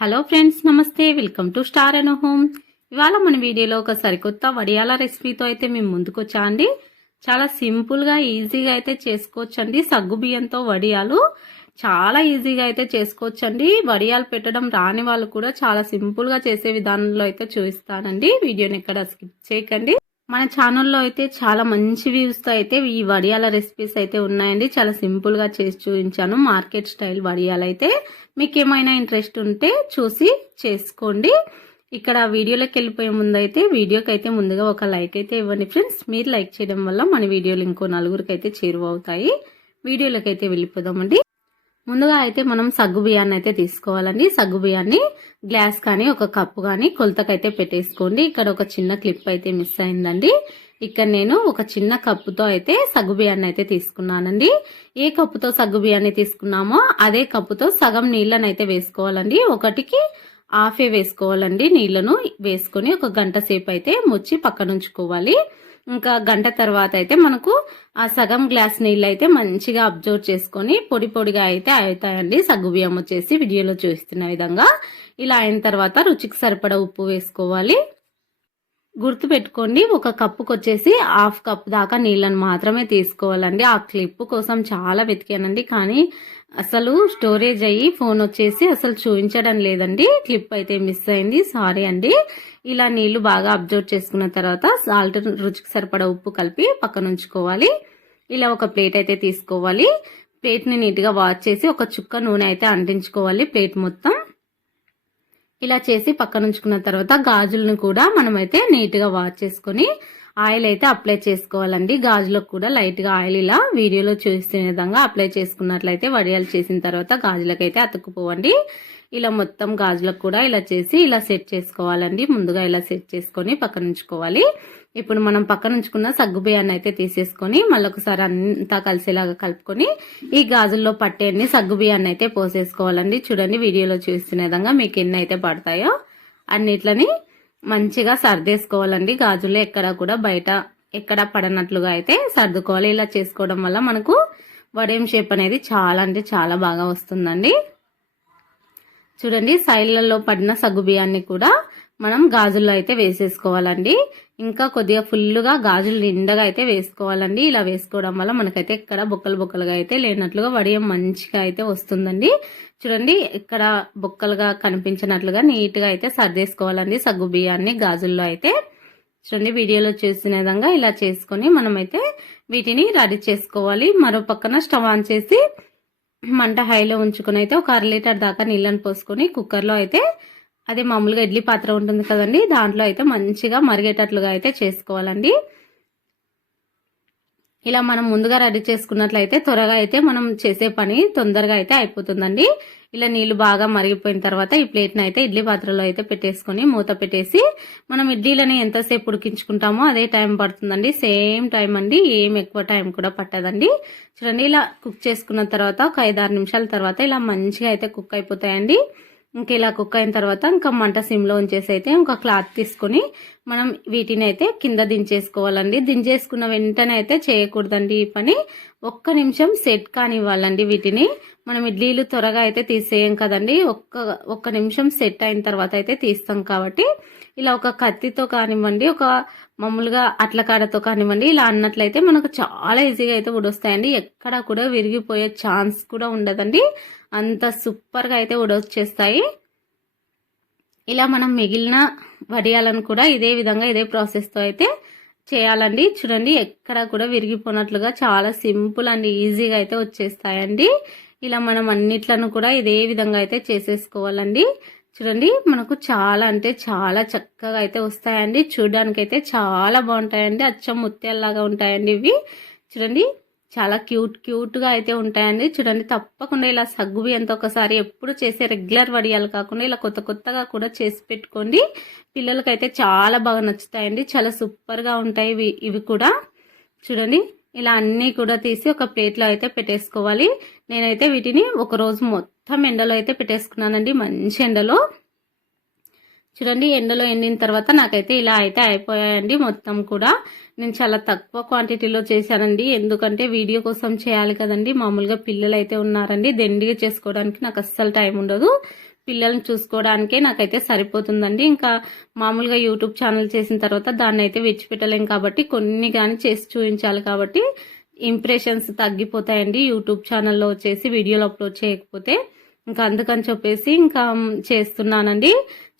Hello friends నమస్తే. Welcome to star Anu home. ఇవాళ మన వీడియోలో ఒక సరికొత్త వడియాల రెసిపీతో అయితే మేము ముందుకు వచ్చా అండి? చాలా సింపుల్గా ఈజీగా అయితే చేసుకోవచ్చండి. సగ్గు బియ్యంతో వడియాలు చాలా ఈజీగా అయితే చేసుకోవచ్చండి. వడియాలు పెట్టడం రాని వాళ్ళు కూడా చాలా సింపుల్గా చేసే విధానంలో అయితే చూపిస్తానండి. వీడియోని ఇక్కడ స్కిప్ చేయకండి. మన ఛానల్లో అయితే చాలా మంచి వ్యూస్తో అయితే ఈ వడియాల రెసిపీస్ అయితే ఉన్నాయండి. చాలా సింపుల్గా చేసి చూపించాను. మార్కెట్ స్టైల్ వడియాలు అయితే మీకు ఏమైనా ఇంట్రెస్ట్ ఉంటే చూసి చేసుకోండి. ఇక్కడ వీడియోలోకి వెళ్ళిపోయే ముందు అయితే వీడియోకి అయితే ముందుగా ఒక లైక్ అయితే ఇవ్వండి ఫ్రెండ్స్ మీరు లైక్ చేయడం వల్ల మన వీడియోలు ఇంకో నలుగురికి అయితే చేరువవుతాయి వీడియోలోకి అయితే వెళ్ళిపోదామండి. ముందుగా అయితే మనం సగ్గు బియ్యాన్ని అయితే తీసుకోవాలండి. సగ్గు బియ్యాన్ని గ్లాస్ కానీ ఒక కప్పు కానీ కొలతకైతే పెట్టేసుకోండి. ఇక్కడ ఒక చిన్న క్లిప్ అయితే మిస్ అయిందండి. ఇక్కడ నేను ఒక చిన్న కప్పుతో అయితే సగ్గు బియ్యాన్ని అయితే తీసుకున్నానండి. ఏ కప్పుతో సగ్గు బియ్యాన్ని తీసుకున్నామో అదే కప్పుతో సగం నీళ్ళని అయితే వేసుకోవాలండి. ఒకటికి హాఫే వేసుకోవాలండి నీళ్ళను వేసుకొని ఒక గంట సేపు అయితే ముచ్చి పక్కన ఉంచుకోవాలి ఇంకా గంట తర్వాత అయితే మనకు ఆ సగం గ్లాస్ నీళ్ళు అయితే మంచిగా అబ్జర్వ్ చేసుకొని పొడి పొడిగా అయితే అవుతాయండి. సగ్గుబియ్యం వచ్చేసి వీడియోలో చూస్తున్న విధంగా. ఇలా అయిన తర్వాత రుచికి సరిపడా ఉప్పు వేసుకోవాలి. గుర్తు పెట్టుకోండి ఒక కప్పుకి వచ్చేసి హాఫ్ కప్ దాకా నీళ్ళని మాత్రమే తీసుకోవాలండి. ఆ క్లిప్ కోసం చాలా వెతికానండి కానీ అసలు స్టోరేజ్ అయ్యి ఫోన్ వచ్చేసి అసలు చూపించడం లేదండి. క్లిప్ అయితే మిస్ అయింది. సారీ అండి. ఇలా నీళ్ళు బాగా అబ్జర్వ్ చేసుకున్న తర్వాత సాల్ట్ రుచికి సరిపడా ఉప్పు కలిపి పక్కన ఉంచుకోవాలి. ఇలా ఒక ప్లేట్ అయితే తీసుకోవాలి. ప్లేట్ని నీట్గా వాష్ చేసి ఒక చుక్క నూనె అయితే అంటించుకోవాలి ప్లేట్ మొత్తం. ఇలా చేసి పక్కన ఉంచుకున్న తర్వాత గాజులను కూడా మనమైతే నీట్గా వాష్ చేసుకొని ఆయిల్ అయితే అప్లై చేసుకోవాలండి. గాజులకు కూడా లైట్గా ఆయిల్ ఇలా వీడియోలో చూస్తున్న విధంగా అప్లై చేసుకున్నట్లయితే వడియాలు చేసిన తర్వాత గాజులకు అయితే అతుక్కుపోవండి. ఇలా మొత్తం గాజులకు కూడా ఇలా చేసి ఇలా సెట్ చేసుకోవాలండి. ముందుగా ఇలా సెట్ చేసుకొని పక్కన ఉంచుకోవాలి. ఇప్పుడు మనం పక్కన ఉంచుకున్న సగ్గు బియ్యాన్ని అయితే తీసేసుకొని మళ్ళొకసారి అంతా కలిసేలాగా కలుపుకొని ఈ గాజుల్లో పట్టేన్ని సగ్గు బియ్యాన్ని అయితే పోసేసుకోవాలండి. చూడండి వీడియోలో చూస్తున్న విధంగా మీకు ఎన్ని అయితే పడతాయో అన్నిట్లని మంచిగా సర్దేసుకోవాలండి. గాజులు ఎక్కడ కూడా బయట ఎక్కడ పడనట్లుగా అయితే సర్దుకోవాలి. ఇలా చేసుకోవడం వల్ల మనకు వడేం షేప్ అనేది చాలా అంటే చాలా బాగా వస్తుందండి. చూడండి సైడ్లలో పడిన సగ్గు బియ్యాన్ని కూడా మనం గాజుల్లో అయితే వేసేసుకోవాలండి. ఇంకా కొద్దిగా ఫుల్గా గాజులు నిండగా అయితే వేసుకోవాలండి. ఇలా వేసుకోవడం వల్ల మనకైతే ఇక్కడ బొక్కలు బొక్కలుగా అయితే లేనట్లుగా వడియం మంచిగా అయితే వస్తుందండి. చూడండి ఇక్కడ బొక్కలుగా కనిపించినట్లుగా నీట్గా అయితే సర్దేసుకోవాలండి సగ్గు బియ్యాన్ని గాజుల్లో అయితే. చూడండి వీడియోలో చూసిన విధంగా ఇలా చేసుకొని మనమైతే వీటిని రెడీ చేసుకోవాలి. మరో పక్కన స్టవ్ ఆన్ చేసి మంట హైలో ఉంచుకొని అయితే ఒక అర లీటర్ దాకా నీళ్ళని పోసుకొని కుక్కర్లో అయితే అదే మామూలుగా ఇడ్లీ పాత్ర ఉంటుంది కదండి. దాంట్లో అయితే మంచిగా మరిగేటట్లుగా అయితే చేసుకోవాలండి. ఇలా మనం ముందుగా రెడీ చేసుకున్నట్లయితే త్వరగా అయితే మనం చేసే పని తొందరగా అయితే అయిపోతుందండి. ఇలా నీళ్ళు బాగా మరిగిపోయిన తర్వాత ఈ ప్లేట్ని అయితే ఇడ్లీ పాత్రలో అయితే పెట్టేసుకొని మూత పెట్టేసి మనం ఇడ్లీలని ఎంతసేపు ఉడికించుకుంటామో అదే టైం పడుతుందండి. సేమ్ టైం అండి. ఏం ఎక్కువ టైం కూడా పట్టదండి. చూడండి ఇలా కుక్ చేసుకున్న తర్వాత ఒక ఐదారు నిమిషాల తర్వాత ఇలా మంచిగా అయితే కుక్ అయిపోతాయండి. ఇంకా ఇలా కుక్ అయిన తర్వాత ఇంకా మంట సిమ్లో ఉంచేసి అయితే ఇంకా క్లాత్ తీసుకొని మనం వీటిని అయితే కింద దించేసుకోవాలండి. దించేసుకున్న వెంటనే అయితే చేయకూడదండి ఈ పని. ఒక్క నిమిషం సెట్ కానివ్వాలండి వీటిని. మనం ఇడ్లీలు త్వరగా అయితే తీసేయం కదండి. ఒక్క ఒక్క నిమిషం సెట్ అయిన తర్వాత అయితే తీస్తాం కాబట్టి. ఇలా ఒక కత్తితో కానివ్వండి ఒక మామూలుగా అట్ల కాడతో కానివ్వండి ఇలా అన్నట్లయితే మనకు చాలా ఈజీగా అయితే ఉడొస్తాయండి ఎక్కడ కూడా విరిగిపోయే ఛాన్స్ కూడా ఉండదండి. అంత సూపర్గా అయితే ఉడొచ్చేస్తాయి ఇలా మనం మిగిలిన వడియాలను కూడా ఇదే విధంగా ఇదే ప్రాసెస్తో అయితే చేయాలండి. చూడండి ఎక్కడ కూడా విరిగిపోయినట్లుగా చాలా సింపుల్ అండ్ ఈజీగా అయితే వచ్చేస్తాయండి. ఇలా మనం అన్నిట్లను కూడా ఇదే విధంగా అయితే చేసేసుకోవాలండి. చూడండి మనకు చాలా అంటే చాలా చక్కగా అయితే వస్తాయండి. చూడడానికి అయితే చాలా బాగుంటాయండి. అచ్చం ముత్యాలలాగా ఉంటాయండి ఇవి. చూడండి చాలా క్యూట్ క్యూట్గా అయితే ఉంటాయండి. చూడండి తప్పకుండా ఇలా సగ్గు అంత ఒకసారి ఎప్పుడు చేసే రెగ్యులర్ వడియాలు కాకుండా ఇలా కొత్త కొత్తగా కూడా చేసి పెట్టుకోండి. పిల్లలకైతే చాలా బాగా నచ్చుతాయండి. చాలా సూపర్గా ఉంటాయి ఇవి ఇవి కూడా. చూడండి ఇలా అన్నీ కూడా తీసి ఒక ప్లేట్లో అయితే పెట్టేసుకోవాలి. నేనైతే వీటిని ఒక రోజు మొత్తం ఎండలో అయితే పెట్టేసుకున్నానండి. మంచి ఎండలో. చూడండి ఎండలో ఎండిన తర్వాత నాకైతే ఇలా అయితే అయిపోయాయండి మొత్తం కూడా. నేను చాలా తక్కువ క్వాంటిటీలో చేశానండి. ఎందుకంటే వీడియో కోసం చేయాలి కదండి. మామూలుగా పిల్లలు అయితే ఉన్నారండి. దెండిగా చేసుకోవడానికి నాకు అస్సలు టైం ఉండదు. పిల్లల్ని చూసుకోవడానికే నాకైతే సరిపోతుందండి. ఇంకా మామూలుగా యూట్యూబ్ ఛానల్ చేసిన తర్వాత దాన్ని అయితే విడిచిపెట్టలేం కాబట్టి కొన్ని కానీ చేసి చూపించాలి కాబట్టి ఇంప్రెషన్స్ తగ్గిపోతాయండి. యూట్యూబ్ ఛానల్లో వచ్చేసి వీడియోలు అప్లోడ్ చేయకపోతే. ఇంకా అందుకని చెప్పేసి ఇంకా చేస్తున్నానండి.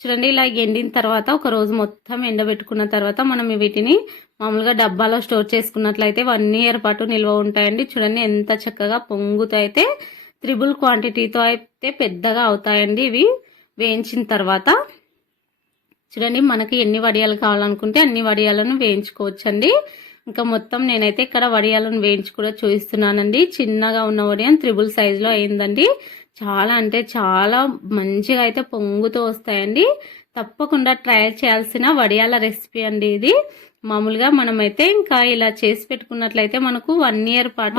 చూడండి ఇలా ఎండిన తర్వాత ఒక రోజు మొత్తం ఎండబెట్టుకున్న తర్వాత మనం వీటిని మామూలుగా డబ్బాలో స్టోర్ చేసుకున్నట్లయితే వన్ ఇయర్ పాటు నిల్వ ఉంటాయండి. చూడండి ఎంత చక్కగా పొంగుతో అయితే త్రిబుల్ క్వాంటిటీతో అయితే పెద్దగా అవుతాయండి ఇవి. వేయించిన తర్వాత చూడండి మనకి ఎన్ని వడియాలు కావాలనుకుంటే అన్ని వడియాలను వేయించుకోవచ్చండి. ఇంకా మొత్తం నేనైతే ఇక్కడ వడియాలను వేయించి కూడా చూపిస్తున్నానండి. చిన్నగా ఉన్న వడియాన్ త్రిబుల్ సైజులో అయిందండి. చాలా అంటే చాలా మంచిగా అయితే పొంగుతూ వస్తాయండి. తప్పకుండా ట్రై చేయాల్సిన వడియాల రెసిపీ అండి ఇది. మామూలుగా మనమైతే ఇంకా ఇలా చేసి పెట్టుకున్నట్లయితే మనకు వన్ ఇయర్ పాటు.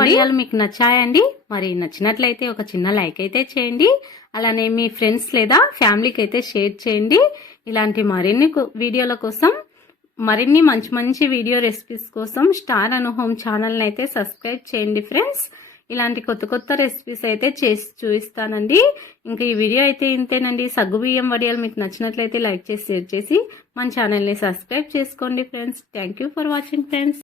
వడియాలు మీకు నచ్చాయండి? మరి నచ్చినట్లయితే ఒక చిన్న లైక్ అయితే చేయండి. అలానే మీ ఫ్రెండ్స్ లేదా ఫ్యామిలీకి అయితే షేర్ చేయండి. ఇలాంటి మరిన్ని వీడియోల కోసం మరిన్ని మంచి మంచి వీడియో రెసిపీస్ కోసం స్టార్ అను హోమ్ ఛానల్ని అయితే సబ్స్క్రైబ్ చేయండి ఫ్రెండ్స్. ఇలాంటి కొత్త కొత్త రెసిపీస్ అయితే చేసి చూపిస్తానండి. ఇంకా ఈ వీడియో అయితే ఇంతేనండి. సగ్గుబియ్యం వడియాలు మీకు నచ్చినట్లయితే లైక్ చేసి షేర్ చేసి మన ఛానల్ని సబ్స్క్రైబ్ చేసుకోండి friends thank you for watching friends